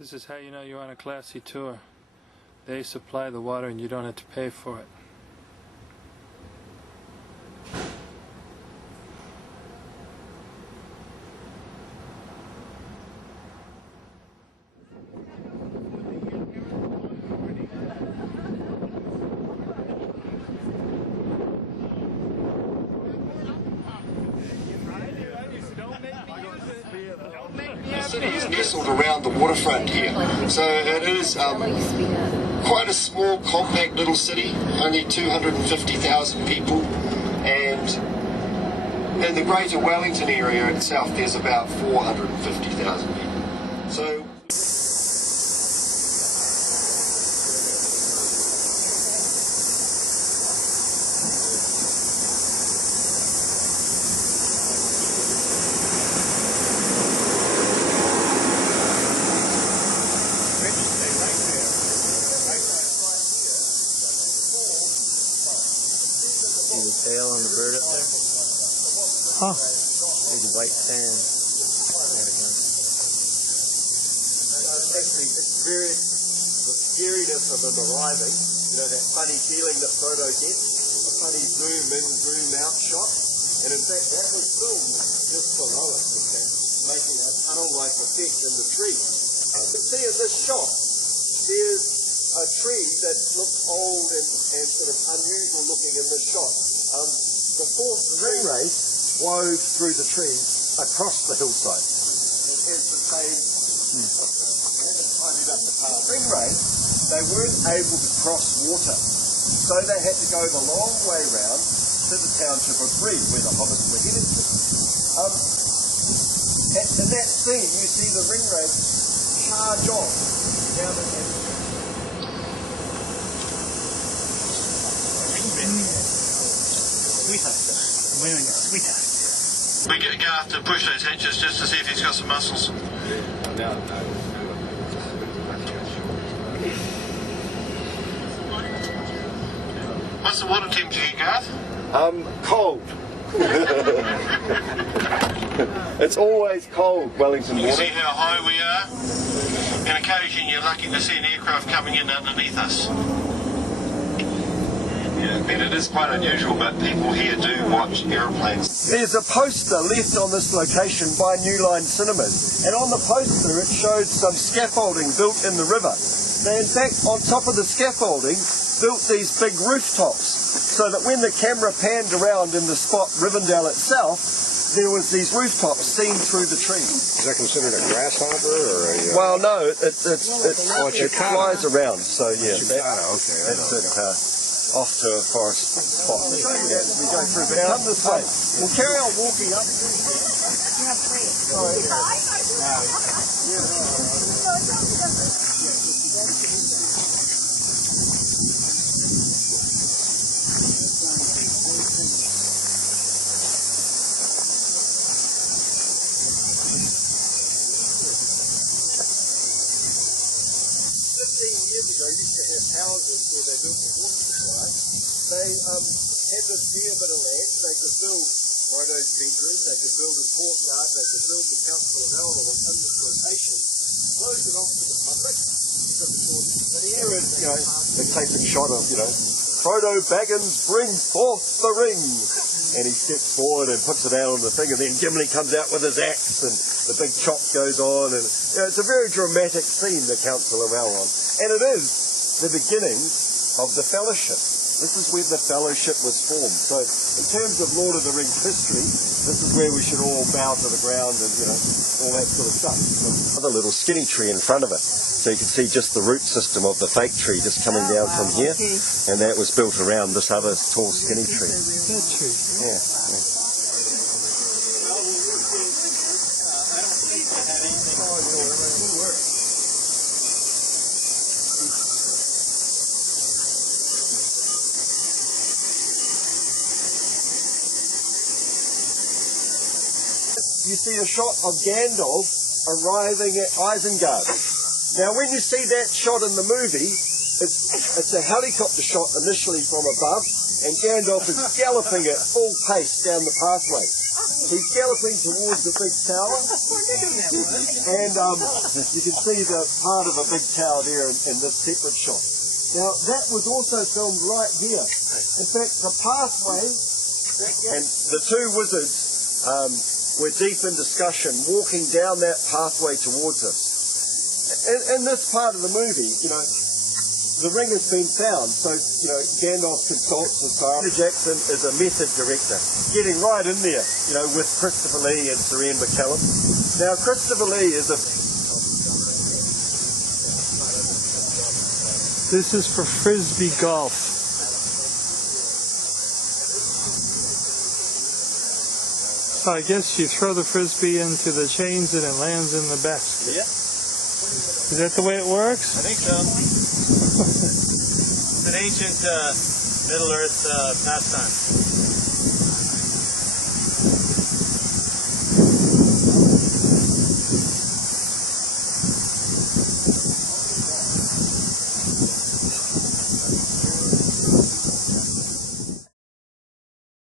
This is how you know you're on a classy tour. They supply the water and you don't have to pay for it. The city is nestled around the waterfront here, so it is quite a small, compact little city, only 250,000 people, and in the greater Wellington area itself there's about 450,000 people. So See the tail on the bird up there? Huh. There's a white sand. actually experience the scariness of them arriving, you know, that funny feeling that Frodo gets, a funny zoom in, zoom out shot, and in fact that was filmed just below us, okay, making a tunnel-like effect in the trees. You can see in this shot, there's a tree that looks old and sort of unusual looking in this shot. The fourth ring race wove through the trees across the hillside. It has the same ring race, they weren't able to cross water, so they had to go the long way round to the township of Reed, where the hobbits were headed to. In that scene, you see the ring race charge on down the I'm wearing a sweater. We get Garth to push those hitches just to see if he's got some muscles. What's the water temperature here, Garth? Cold. It's always cold, Wellington You can water. see how high we are, and occasionally you're lucky to see an aircraft coming in underneath us. Yeah, I mean, it is quite unusual, but people here do watch aeroplanes. There's a poster left on this location by New Line Cinemas, and on the poster it showed some scaffolding built in the river. They in fact, on top of the scaffolding, built these big rooftops, so that when the camera panned around in the spot Rivendell itself, there was these rooftops seen through the trees. Is that considered a grasshopper or a... Well, no, it flies around, so yeah. okay. That's off to a forest spot. We go through, but come this way. We'll carry on walking up. Years ago, used to have houses where they built the water supply. They had this fair bit of land. They could build Frodo's bedroom, they could build a courtyard, they could build the Council of Eldor in this location, close it off to the public. But here is, you know, the classic shot of, you know, Frodo Baggins, bring forth the ring. And he steps forward and puts it out on the thing, and then Gimli comes out with his axe, and the big chop goes on, and you know, it's a very dramatic scene, the Council of Elrond, and it is the beginning of the Fellowship. This is where the Fellowship was formed. So, in terms of Lord of the Rings history, this is where we should all bow to the ground and, you know, all that sort of stuff. Another little skinny tree in front of it. So you can see just the root system of the fake tree just coming down from here, and that was built around this other tall skinny tree. Yeah. You see a shot of Gandalf arriving at Isengard. Now when you see that shot in the movie, it's a helicopter shot initially from above, and Gandalf is galloping at full pace down the pathway. he's galloping towards the big tower, and you can see the part of a big tower there in this separate shot. Now, that was also filmed right here. In fact, the pathway, and the two wizards were deep in discussion, walking down that pathway towards us. In this part of the movie, you know, the ring has been found, so, you know, Gandalf consults with Peter Jackson is a method director, getting right in there, you know, with Christopher Lee and Sir Ian McKellen. Now, Christopher Lee is a... This is for Frisbee golf. So I guess you throw the Frisbee into the chains and it lands in the basket. Yeah. Is that the way it works? I think so. It's an ancient Middle Earth pastime.